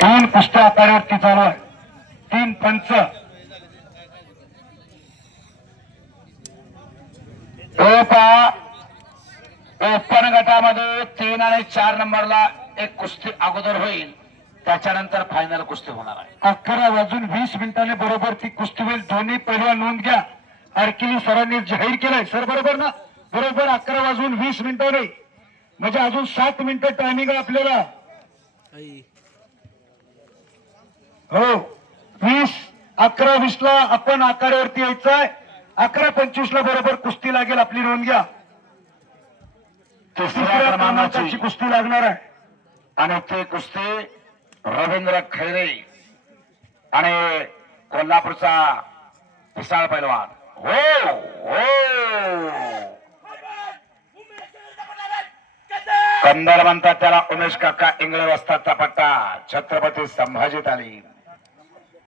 दोन कुस्त्या आकारावरती चालू आहे तीन पंच. हो ओपन गटामध्ये तीन आणि चार नंबरला एक कुस्ती अगोदर होईल. त्याच्यानंतर फायनल कुस्ती होणार आहे. अकरा वाजून वीस मिनिटाने बरोबर ती कुस्ती होईल. दोन्ही पहिल्या नोंद घ्या. आरकिली सरांनी जाहीर केलंय. सर बरोबर ना? बरोबर अकरा वाजून वीस मिनिटाने. म्हणजे अजून सात मिनिटं टायमिंग आपल्याला. हो. वीस अकरा वीस ला आपण आखाड्यावरती यायचं आहे अकरा पंचवीस ला बरोबर कुस्ती लागेल आपली नोंद घ्या. तिसऱ्या क्रमांकाची कुस्ती लागणार आहे. आणि ते कुस्ती रवींद्र खैरे आणि कोल्हापूरचा पिसाळ पैलवान. हो हो. कंदर म्हणतात त्याला उमेश काका इंगळे वस्तादचा पट्टा. छत्रपती संभाजी तालीम